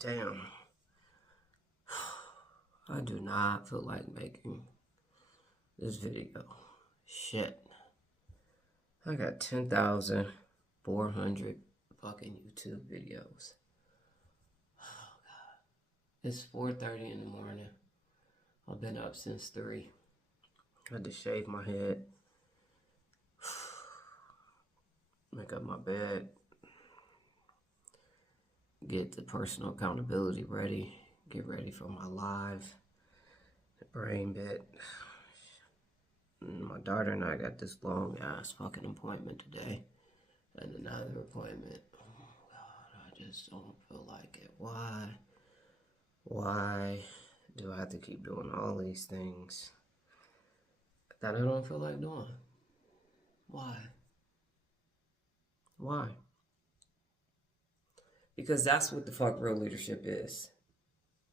Damn. I do not feel like making this video. Shit. I got 10,400 fucking YouTube videos. Oh, God. It's 4:30 in the morning. I've been up since 3. I had to shave my head. Make up my bed. Get the personal accountability ready. Get ready for my live brain bit. My daughter and I got this long ass fucking appointment today. And another appointment. Oh God, I just don't feel like it. Why? Why do I have to keep doing all these things that I don't feel like doing? Why? Why? Because that's what the fuck real leadership is.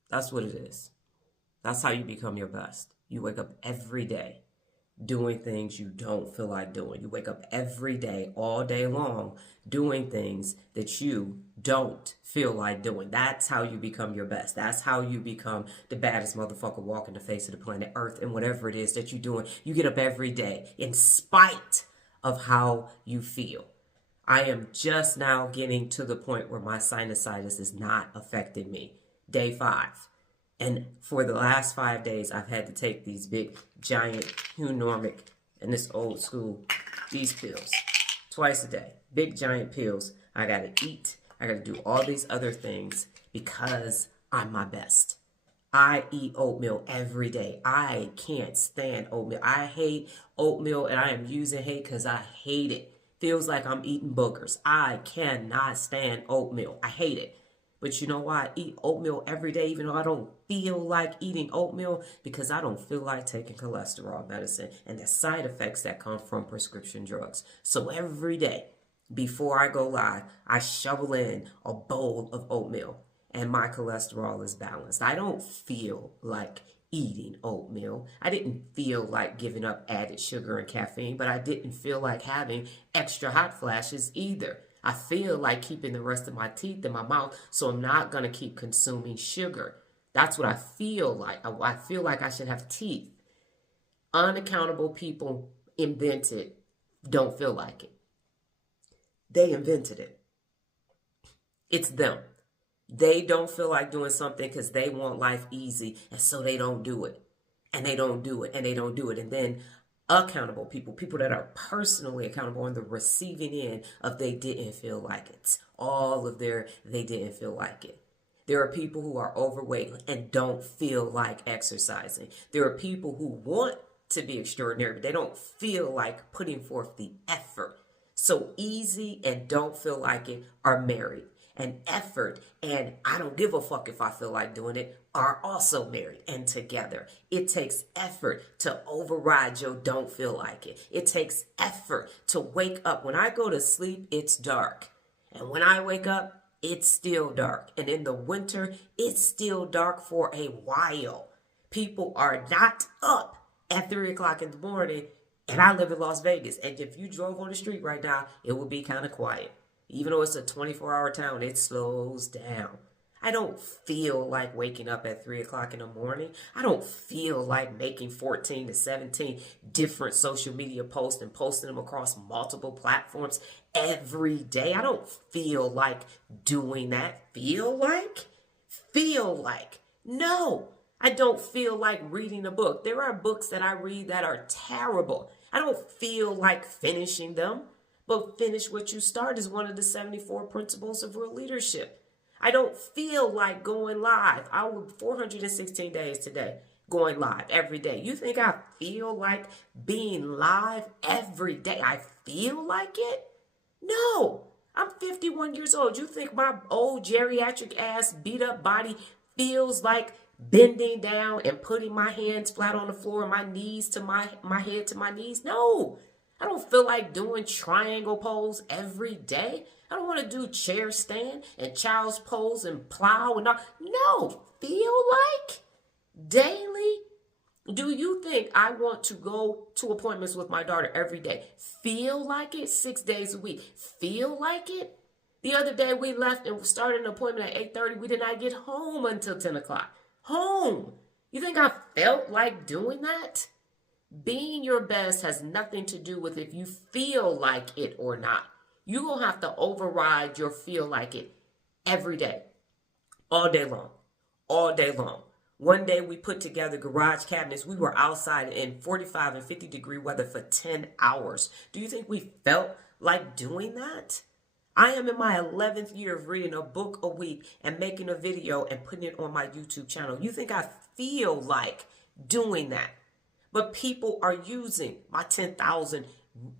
That's what it is. That's how you become your best. You wake up every day doing things you don't feel like doing. You wake up every day, all day long, doing things that you don't feel like doing. That's how you become your best. That's how you become the baddest motherfucker walking the face of the planet Earth. And whatever it is that you're doing, you get up every day in spite of how you feel. I am just now getting to the point where my sinusitis is not affecting me. Day 5. And for the last 5 days, I've had to take these big, giant, Hunormic, and this old school, these pills, twice a day. Big, giant pills. I got to eat. I got to do all these other things because I'm my best. I eat oatmeal every day. I can't stand oatmeal. I hate oatmeal, and I am using hate because I hate it. Feels like I'm eating boogers. I cannot stand oatmeal. I hate it. But you know why I eat oatmeal every day, even though I don't feel like eating oatmeal? Because I don't feel like taking cholesterol medicine and the side effects that come from prescription drugs. So every day before I go live, I shovel in a bowl of oatmeal and my cholesterol is balanced. I don't feel like eating oatmeal. I didn't feel like giving up added sugar and caffeine, but I didn't feel like having extra hot flashes either. I feel like keeping the rest of my teeth in my mouth, so I'm not going to keep consuming sugar. That's what I feel like. I feel like I should have teeth. Unaccountable people invented don't feel like it. They invented it. It's them. They don't feel like doing something because they want life easy, and so they don't do it. And they don't do it, and they don't do it. And then accountable people, people that are personally accountable on the receiving end of they didn't feel like it. All of their they didn't feel like it. There are people who are overweight and don't feel like exercising. There are people who want to be extraordinary, but they don't feel like putting forth the effort. So easy and don't feel like it are married. And effort and I don't give a fuck if I feel like doing it are also married and together. It takes effort to override your don't feel like it. It takes effort to wake up. When I go to sleep, it's dark. And when I wake up, it's still dark. And in the winter, it's still dark for a while. People are not up at 3 o'clock in the morning. And I live in Las Vegas. And if you drove on the street right now, it would be kind of quiet. Even though it's a 24-hour town, it slows down. I don't feel like waking up at 3 o'clock in the morning. I don't feel like making 14 to 17 different social media posts and posting them across multiple platforms every day. I don't feel like doing that. Feel like? Feel like. No, I don't feel like reading a book. There are books that I read that are terrible. I don't feel like finishing them. But finish what you start is one of the 74 principles of real leadership. I don't feel like going live. I will 416 days today going live every day. You think I feel like being live every day? I feel like it? No. I'm 51 years old. You think my old geriatric ass beat up body feels like bending down and putting my hands flat on the floor and my knees to my head to my knees? No. I don't feel like doing triangle pose every day. I don't want to do chair stand and child's pose and plow and all. No. Feel like daily? Do you think I want to go to appointments with my daughter every day? Feel like it 6 days a week? Feel like it? The other day we left and started an appointment at 8:30. We did not get home until 10 o'clock. Home. You think I felt like doing that? Being your best has nothing to do with if you feel like it or not. You're going to have to override your feel like it every day, all day long, all day long. One day we put together garage cabinets. We were outside in 45 and 50 degree weather for 10 hours. Do you think we felt like doing that? I am in my 11th year of reading a book a week and making a video and putting it on my YouTube channel. You think I feel like doing that? But people are using my 10,000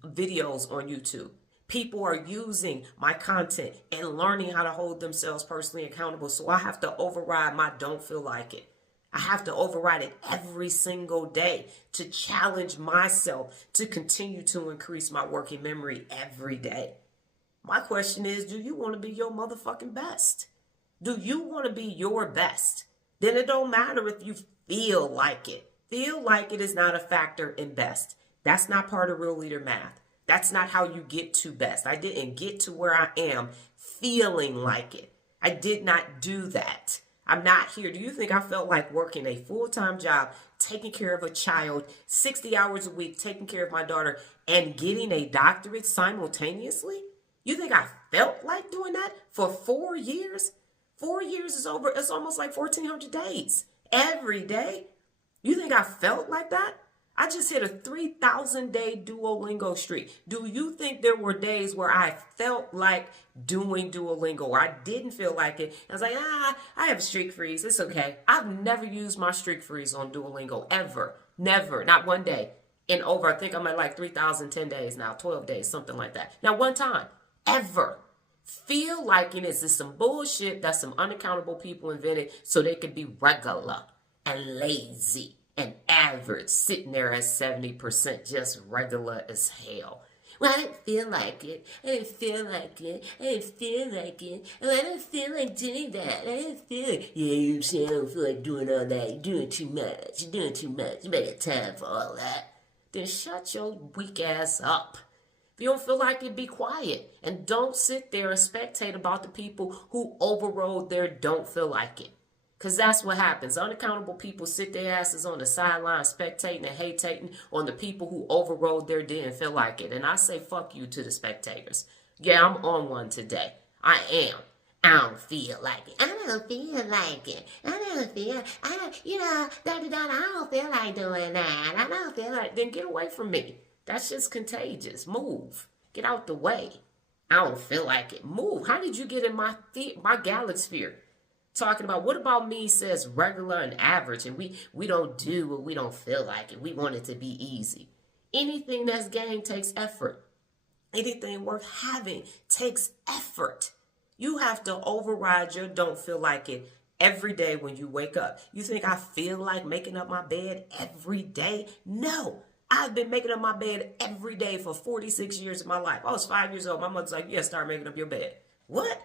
videos on YouTube. People are using my content and learning how to hold themselves personally accountable. So I have to override my don't feel like it. I have to override it every single day to challenge myself to continue to increase my working memory every day. My question is, do you want to be your motherfucking best? Do you want to be your best? Then it don't matter if you feel like it. Feel like it is not a factor in best. That's not part of real leader math. That's not how you get to best. I didn't get to where I am feeling like it. I did not do that. I'm not here. Do you think I felt like working a full-time job, taking care of a child, 60 hours a week, taking care of my daughter, and getting a doctorate simultaneously? You think I felt like doing that for 4 years? 4 years is over. It's almost like 1,400 days. Every day. You think I felt like that? I just hit a 3,000-day Duolingo streak. Do you think there were days where I felt like doing Duolingo, or I didn't feel like it? I was like, I have streak freeze. It's okay. I've never used my streak freeze on Duolingo, ever. Never. Not one day. In over, I think I'm at like 3,010 days now, 12 days, something like that. Not one time. Ever. Feel like it is just some bullshit that some unaccountable people invented so they could be regular and lazy and average, sitting there at 70%, just regular as hell. Well, I didn't feel like it. I didn't feel like it. I didn't feel like it. Well, I didn't feel like doing that. I didn't feel like, yeah, you say I don't feel like doing all that. You're doing too much. You're doing too much. You better have time for all that. Then shut your weak ass up. If you don't feel like it, be quiet. And don't sit there and spectate about the people who overrode their don't feel like it. Because that's what happens. Unaccountable people sit their asses on the sideline spectating and hating on the people who overrode their didn't feel like it. And I say fuck you to the spectators. Yeah, I'm on one today. I am. I don't feel like it. I don't feel like it. I don't feel, I don't feel like doing that. I don't feel like, then get away from me. That's just contagious. Move. Get out the way. I don't feel like it. Move. How did you get in my galaxy? Talking about what about me says regular and average, and we don't do what we don't feel like it. We want it to be easy. Anything that's gained takes effort. Anything worth having takes effort. You have to override your don't feel like it every day when you wake up. You think I feel like making up my bed every day? No. I've been making up my bed every day for 46 years of my life. I was 5 years old. My mother's like, yeah, start making up your bed. What?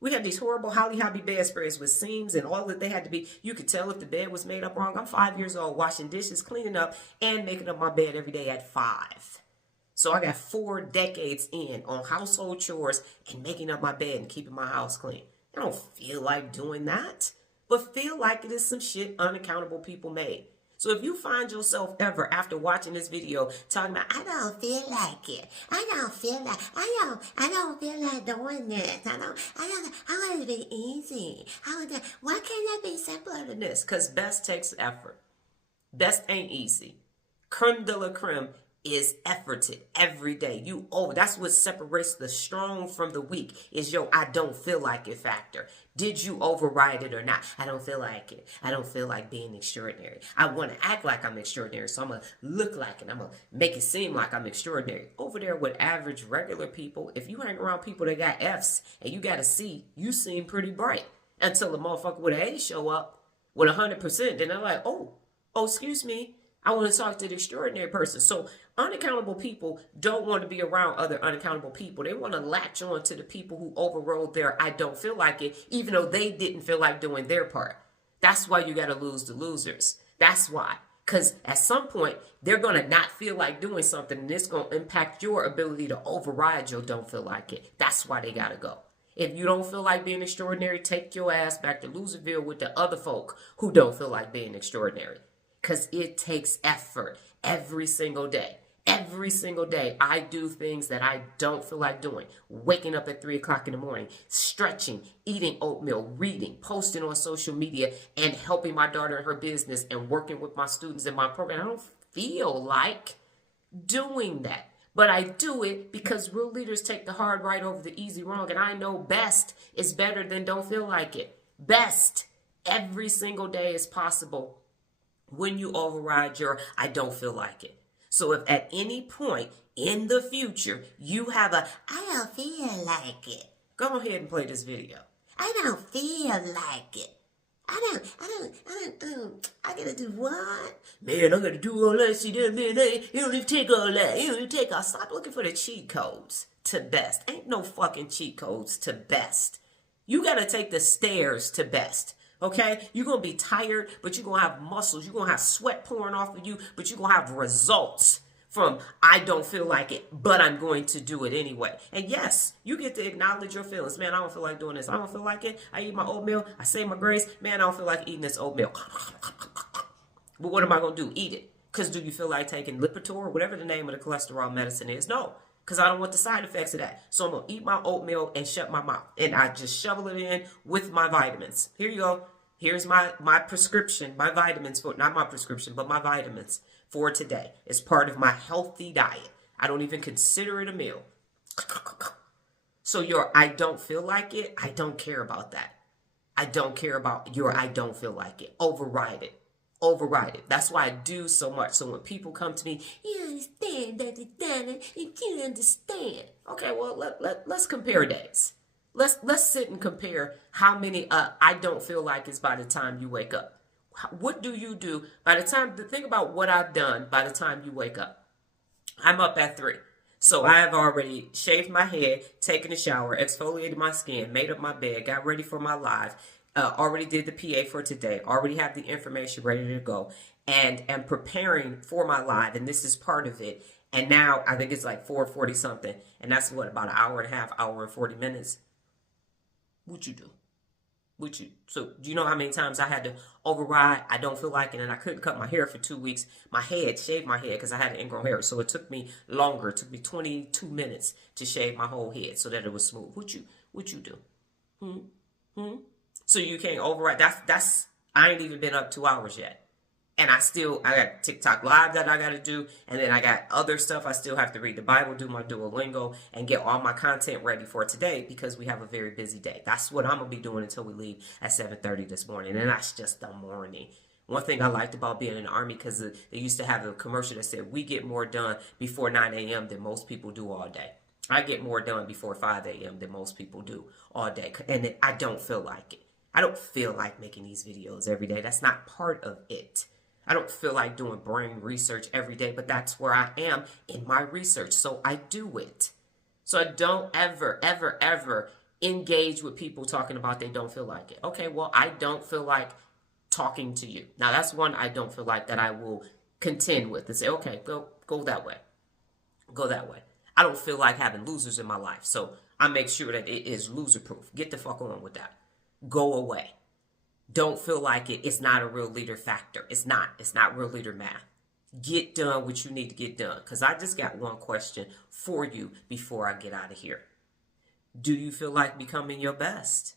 We had these horrible Holly Hobby bedspreads with seams and all that they had to be. You could tell if the bed was made up wrong. I'm 5 years old, washing dishes, cleaning up, and making up my bed every day at 5. So I got 4 decades in on household chores and making up my bed and keeping my house clean. I don't feel like doing that, but feel like it is some shit unaccountable people made. So if you find yourself ever after watching this video talking about, I don't feel like it. I don't feel like doing this. I want it to be easy. Why can't that be simpler than this? Because best takes effort. Best ain't easy. Creme de la creme is efforted every day. That's what separates the strong from the weak is I don't feel like it factor. Did you override it or not? I don't feel like it. I don't feel like being extraordinary. I want to act like I'm extraordinary, so I'm going to look like it. I'm going to make it seem like I'm extraordinary. Over there with average, regular people, if you hang around people that got F's and you got a C, you seem pretty bright. Until a motherfucker with an A show up with 100%, then they're like, oh, excuse me. I want to talk to the extraordinary person. So unaccountable people don't want to be around other unaccountable people. They want to latch on to the people who overrode their I don't feel like it, even though they didn't feel like doing their part. That's why you got to lose the losers. That's why. Because at some point, they're going to not feel like doing something, and it's going to impact your ability to override your don't feel like it. That's why they got to go. If you don't feel like being extraordinary, take your ass back to Loserville with the other folk who don't feel like being extraordinary. Because it takes effort every single day. Every single day, I do things that I don't feel like doing. Waking up at 3 o'clock in the morning, stretching, eating oatmeal, reading, posting on social media, and helping my daughter in her business and working with my students in my program. I don't feel like doing that. But I do it because real leaders take the hard right over the easy wrong. And I know best is better than don't feel like it. Best every single day is possible when you override your I don't feel like it. So if at any point in the future you have a I don't feel like it, go ahead and play this video. I don't feel like it. I gotta do what? Man, I gotta do all that. See that, man, you don't even take all that. You don't even take all. Stop looking for the cheat codes to best. Ain't no fucking cheat codes to best. You gotta take the stairs to best. Okay? You're gonna be tired, but you're gonna have muscles. You're gonna have sweat pouring off of you, but you're gonna have results from I don't feel like it, but I'm going to do it anyway. And yes, you get to acknowledge your feelings. Man, I don't feel like doing this. I don't feel like it. I eat my oatmeal. I say my grace. Man, I don't feel like eating this oatmeal. But what am I going to do? Eat it. Because do you feel like taking Lipitor or whatever the name of the cholesterol medicine is? No, because I don't want the side effects of that. So I'm going to eat my oatmeal and shut my mouth. And I just shovel it in with my vitamins. Here you go. Here's my prescription, my vitamins for, not my prescription, but my vitamins for today. It's part of my healthy diet. I don't even consider it a meal. So your I don't feel like it, I don't care about that. I don't care about your I don't feel like it. Override it. Override it. That's why I do so much. So when people come to me, you understand that, you understand. Okay, well, let's compare days. Let's sit and compare how many I don't feel like is by the time you wake up. What do you do by the time, think about what I've done by the time you wake up. I'm up at 3. So I have already shaved my head, taken a shower, exfoliated my skin, made up my bed, got ready for my live, already did the PA for today, already have the information ready to go, and am preparing for my live, and this is part of it. And now I think it's like 4:40 something, and that's what, about an hour and a half, hour and 40 minutes. What you do? So do you know how many times I had to override I don't feel like it, and I couldn't cut my hair for 2 weeks. Shaved my head because I had ingrown hair. So it took me longer. It took me 22 minutes to shave my whole head so that it was smooth. What you do? So you can't override. That's I ain't even been up 2 hours yet. And I got TikTok live that I got to do. And then I got other stuff. I still have to read the Bible, do my Duolingo, and get all my content ready for today because we have a very busy day. That's what I'm going to be doing until we leave at 7:30 this morning. And that's just the morning. One thing I liked about being in the Army, because they used to have a commercial that said, we get more done before 9 a.m. than most people do all day. I get more done before 5 a.m. than most people do all day. And I don't feel like it. I don't feel like making these videos every day. That's not part of it. I don't feel like doing brain research every day, but that's where I am in my research. So I do it. So I don't ever, ever, ever engage with people talking about they don't feel like it. Okay, well, I don't feel like talking to you. Now, that's one I don't feel like that I will contend with and say, okay, go that way. Go that way. I don't feel like having losers in my life. So I make sure that it is loser proof. Get the fuck on with that. Go away. Don't feel like it. It's not a real leader factor. It's not real leader math. Get done what you need to get done. Because I just got one question for you before I get out of here. Do you feel like becoming your best?